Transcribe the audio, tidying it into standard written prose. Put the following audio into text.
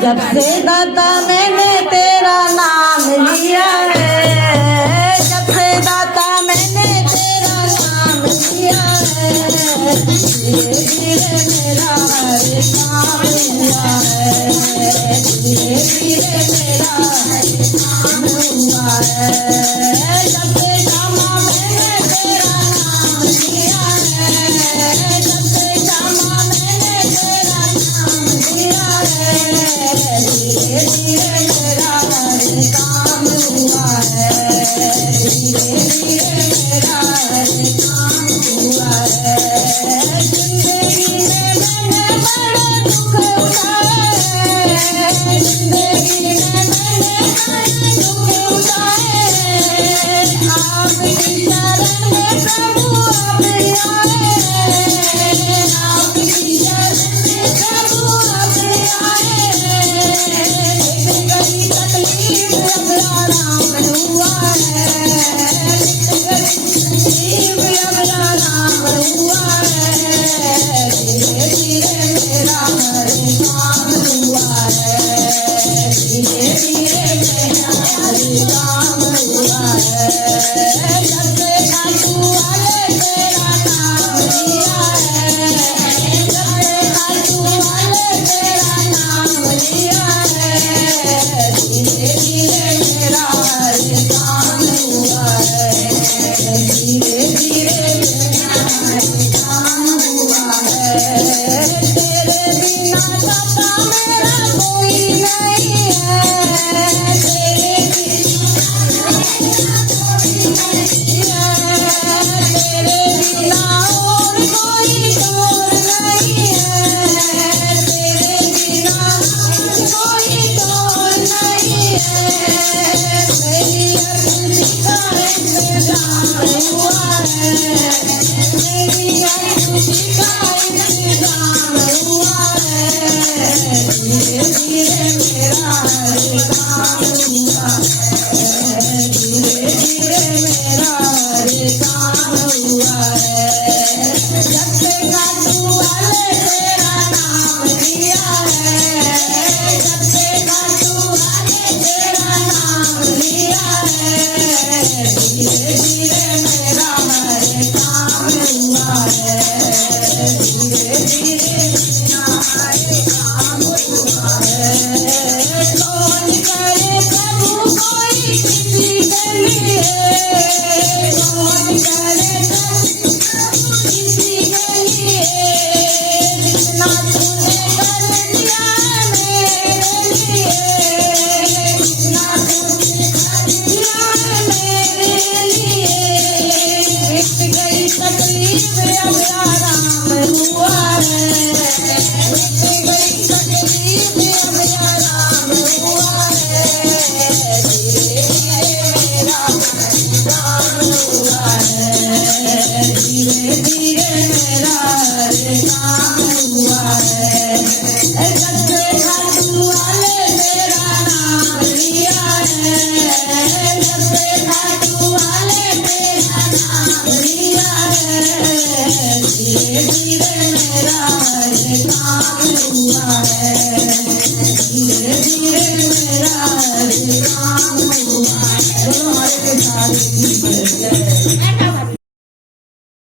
जब से दाता मैंने तेरा नाम लिया है, जब से दाता मैंने तेरा नाम लिया है, धीरे धीरे मेरा हर काम हुआ है, धीरे धीरे मेरा हर काम हुआ है। जब से जामा मैंने तेरा नाम लिया है, जब से जामा मैंने तेरा नाम लिया है, धीरे धीरे मेरा हर काम हुआ है, धीरे धीरे मेरा हर काम हुआ है। जिंदगी में मैंने बड़े दुख उठाए, जिंदगी में मैंने बड़े दुख उठाए, आपकी शरण में प्रभु अब आए, आपकी शरण में प्रभु अब आए। एक गली तकलीफ अब आराम हुआ है, एक गली तकलीफ अब आराम हुआ है, धीरे धीरे मेरा हर काम हुआ है, धीरे धीरे मेरा हर काम हुआ है। जब से खाटू वाले तेरा नाम लिया है, जब से खाटू वाले तेरा नाम लिया है, धीरे धीरे मेरा हर काम हुआ है, धीरे धीरे मेरा हर काम हुआ है। तेरे बिना दाता मेरा कोई नहीं है, तेरे बिना कोई नहीं है, तेरे बिना और कोई और नहीं है, तेरे बिना कोई और नहीं है। मेरी अर्जी का इंतजाम हुआ है, मेरी अर्जी का इंतजाम हुआ है, धीरे धीरे मेरा हर काम हुआ है, धीरे धीरे मेरा हर काम हुआ है। जब से खाटू वाले तेरा नाम लिया है, जब से खाटू वाले तेरा नाम लिया है, धीरे धीरे मेरा हर काम हुआ है, धीरे धीरे मेरा हर काम हुआ है। कौन करे प्रभु कोई किसी के लिए, कौन करे प्रभु किसी के लिए, जितना तूने कर दिया मेरे लिए, जितना तूने कर दिया मेरे लिए। मिट गई तकलीफ अब आराम हुआ है, मिट गई तकलीफ अब आराम हुआ है, धीरे धीरे मेरा हर काम हुआ है, धीरे धीरे मेरा हर काम हुआ है। जब से खाटू वाले तेरा नाम लिया है, जब से खाटू वाले तेरा नाम लिया है, धीरे धीरे मेरा हर काम हुआ है,